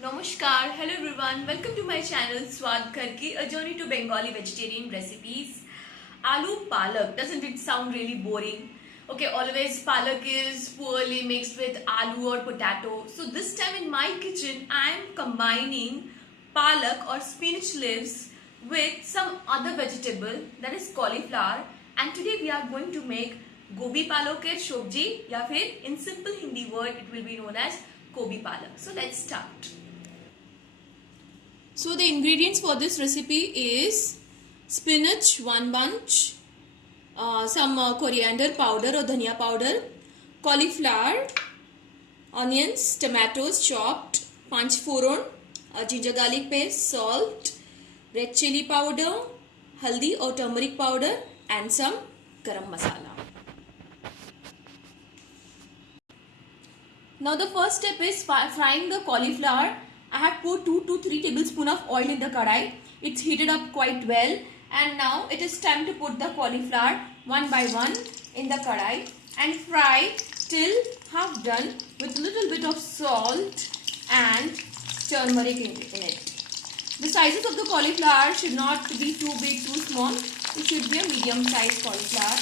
Namaskar, hello everyone. Welcome to my channel Swad Ghar Ki, a journey to Bengali vegetarian recipes. Aloo palak, doesn't it sound really boring? Okay, always palak is poorly mixed with aloo or potato. So this time in my kitchen, I am combining palak or spinach leaves with some other vegetable, that is cauliflower. And today we are going to make gobi palak shobji, या फिर in simple Hindi word it will be known as gobi palak. So let's start. So the ingredients for this recipe is spinach 1 bunch, some coriander powder or dhania powder, cauliflower, onions, tomatoes chopped, panch foron, ginger garlic paste, salt, red chili powder, haldi or turmeric powder and some garam masala. Now the first step is frying the cauliflower. I have put 2 to 3 tablespoons of oil in the kadai. It's heated up quite well, and now it is time to put the cauliflower one by one in the kadai and fry till half done with a little bit of salt and turmeric in it. The sizes of the cauliflower should not be too big, too small. It should be a medium sized cauliflower.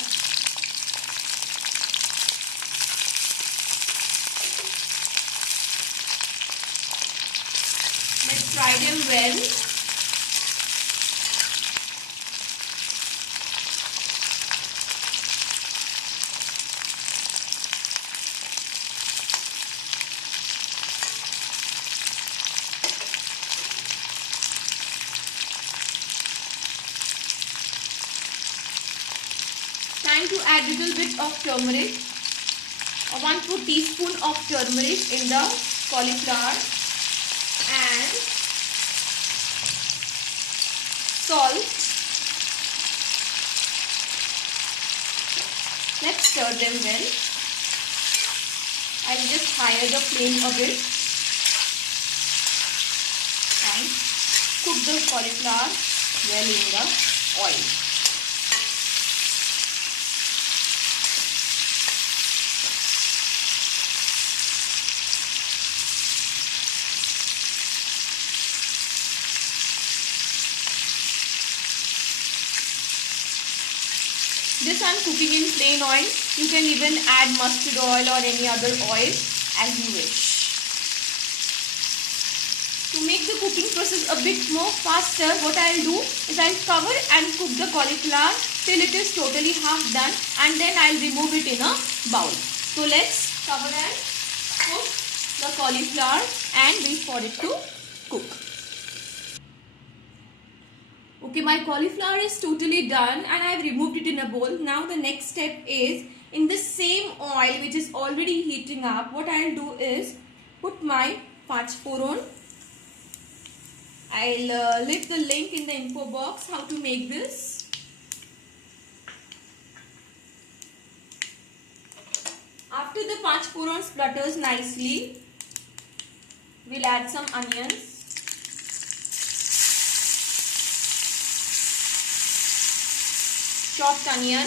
Let's fry them well. Time to add little bit of turmeric. 1 teaspoon of turmeric in the cauliflower and salt. Let's stir them well. I'll just higher the flame a bit and cook the cauliflower well in the oil. This I am cooking in plain oil. You can even add mustard oil or any other oil as you wish. To make the cooking process a bit more faster, what I will do is I will cover and cook the cauliflower till it is totally half done, and then I will remove it in a bowl. So let's cover and cook the cauliflower and wait for it to cook. Okay, my cauliflower is totally done and I have removed it in a bowl. Now the next step is, in the same oil which is already heating up, what I will do is put my panch foron. I'll leave the link in the info box how to make this. After the panch foron splutters nicely, we'll add some onions. Chopped onion, 1.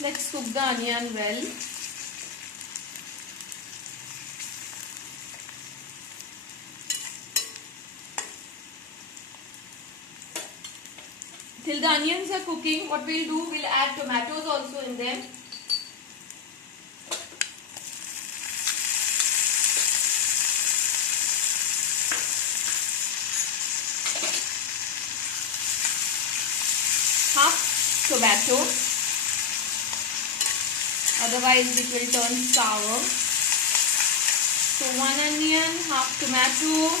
Let's cook the onion well. Till the onions are cooking, what we'll do, we'll add tomatoes also in them. Half tomato, otherwise it will turn sour. So 1 onion, half tomato.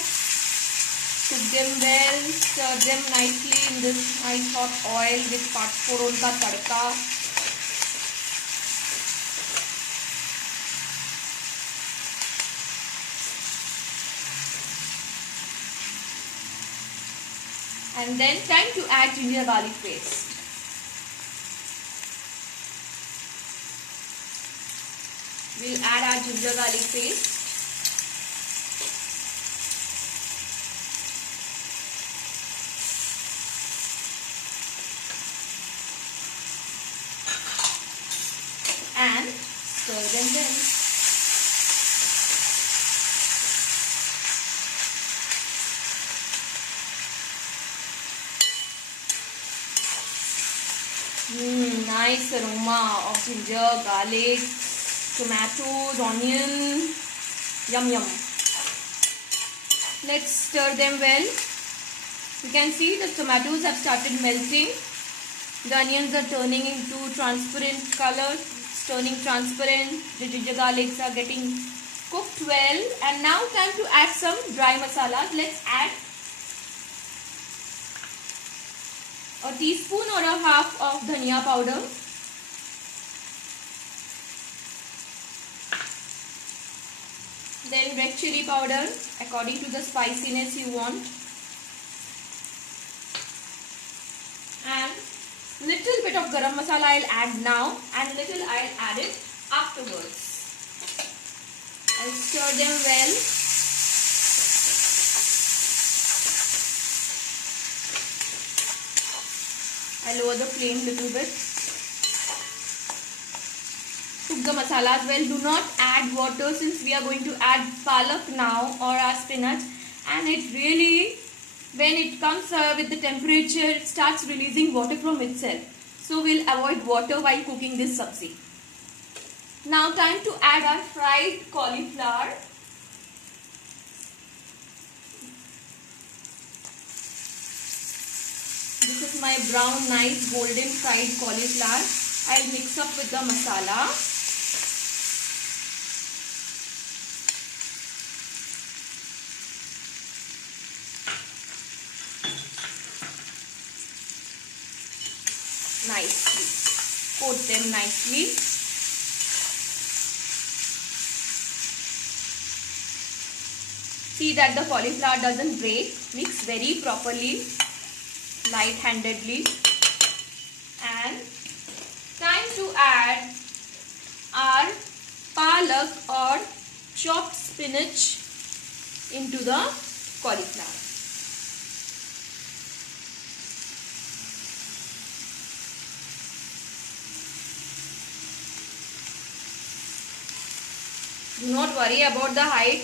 Cook them well, stir them nicely in this nice hot oil with panch foron ka tadka. And then time to add ginger garlic paste. We'll add our ginger garlic paste. And stir them well. Nice aroma of ginger, garlic, tomatoes, onion. Yum yum. Let's stir them well. You can see the tomatoes have started melting. The onions are turning into transparent color. It's turning transparent. The ginger garlics are getting cooked well. And now time to add some dry masalas. Let's add a teaspoon or a half of dhania powder. Then red chili powder according to the spiciness you want. And little bit of garam masala I'll add now and little I'll add it afterwards. I'll stir them well. I'll lower the flame little bit. Cook the masalas well. Do not add water since we are going to add palak now or our spinach, and it really, when it comes with the temperature, it starts releasing water from itself. So we'll avoid water while cooking this sabzi. Now time to add our fried cauliflower. This is my brown, nice, golden fried cauliflower. I'll mix up with the masala. Nicely. Coat them nicely. See that the cauliflower doesn't break. Mix very properly, light-handedly. And time to add our palak or chopped spinach into the cauliflower. Do not worry about the height.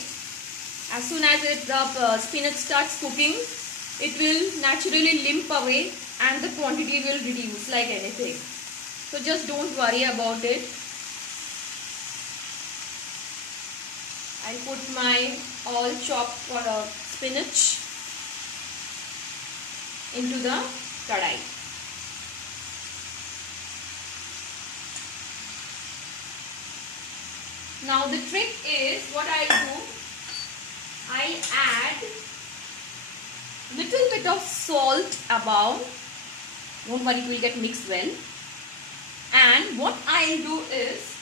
As soon as the spinach starts cooking, it will naturally limp away and the quantity will reduce like anything. So just don't worry about it. I put my all chopped spinach into the kadai. Now the trick is, what I'll do, I'll add little bit of salt above. Don't worry, it will get mixed well. And what I'll do is,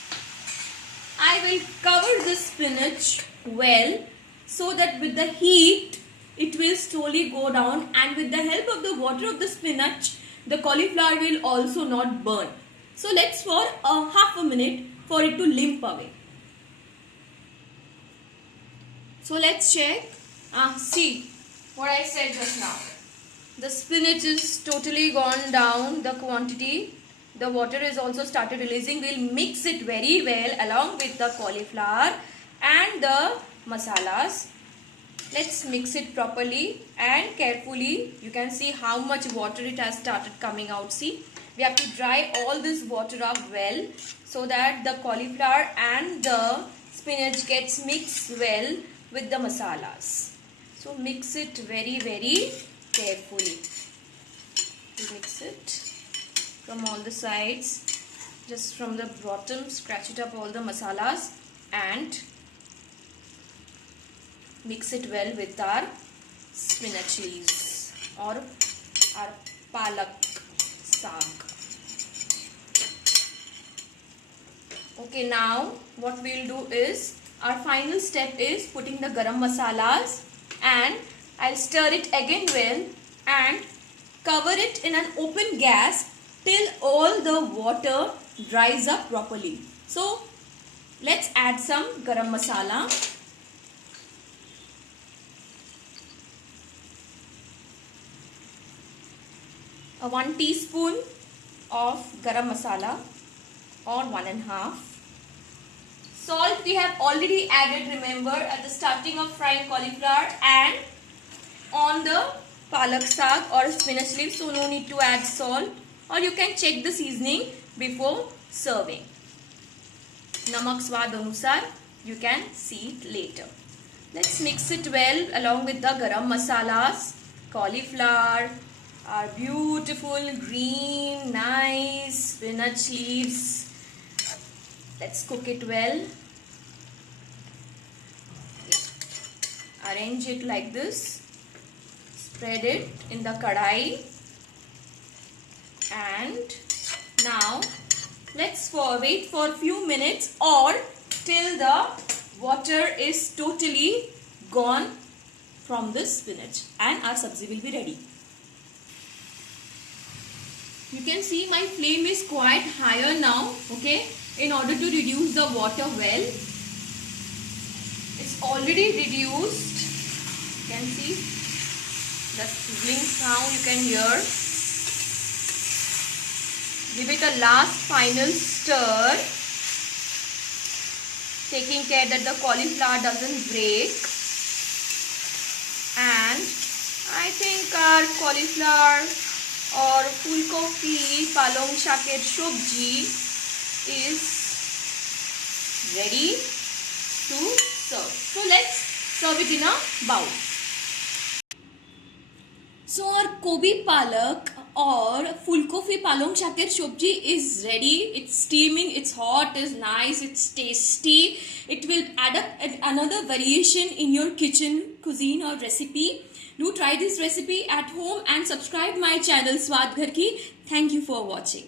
I will cover the spinach well so that with the heat, it will slowly go down, and with the help of the water of the spinach, the cauliflower will also not burn. So let's for half a minute for it to limp away. So let's check. See what I said just now. The spinach is totally gone down, the quantity. The water is also started releasing. We'll mix it very well along with the cauliflower and the masalas. Let's mix it properly and carefully. You can see how much water it has started coming out. See, we have to dry all this water up well so that the cauliflower and the spinach gets mixed well with the masalas. So mix it very carefully. Mix it from all the sides, just from the bottom, scratch it up all the masalas and mix it well with our spinach leaves or our palak saag. Okay, now what we'll do is, our final step is putting the garam masalas, and I'll stir it again well and cover it in an open gas till all the water dries up properly. So let's add some garam masala. A 1 teaspoon of garam masala or 1.5. Salt we have already added, remember, at the starting of frying cauliflower and on the palak saag or spinach leaves, so no need to add salt, or you can check the seasoning before serving. Namak swad anusar, you can see it later. Let's mix it well along with the garam masalas, cauliflower, our beautiful green nice spinach leaves. Let's cook it well. Arrange it like this. Spread it in the kadai. And now let's wait for a few minutes or till the water is totally gone from the spinach and our sabzi will be ready. You can see my flame is quite higher now, okay, in order to reduce the water well. It's already reduced. You can see the sizzling sound you can hear. Give it a last final stir, taking care that the cauliflower doesn't break. And I think our cauliflower or fulkofi palong shaker sabji is ready to serve. So let's serve it in a bowl. So our Kobi palak or fulkofi palong shaker sabji is ready. It's steaming, it's hot, it's nice, it's tasty. It will add up another variation in your kitchen cuisine or recipe. Do try this recipe at home and subscribe my channel Swad Ghar Ki. Thank you for watching.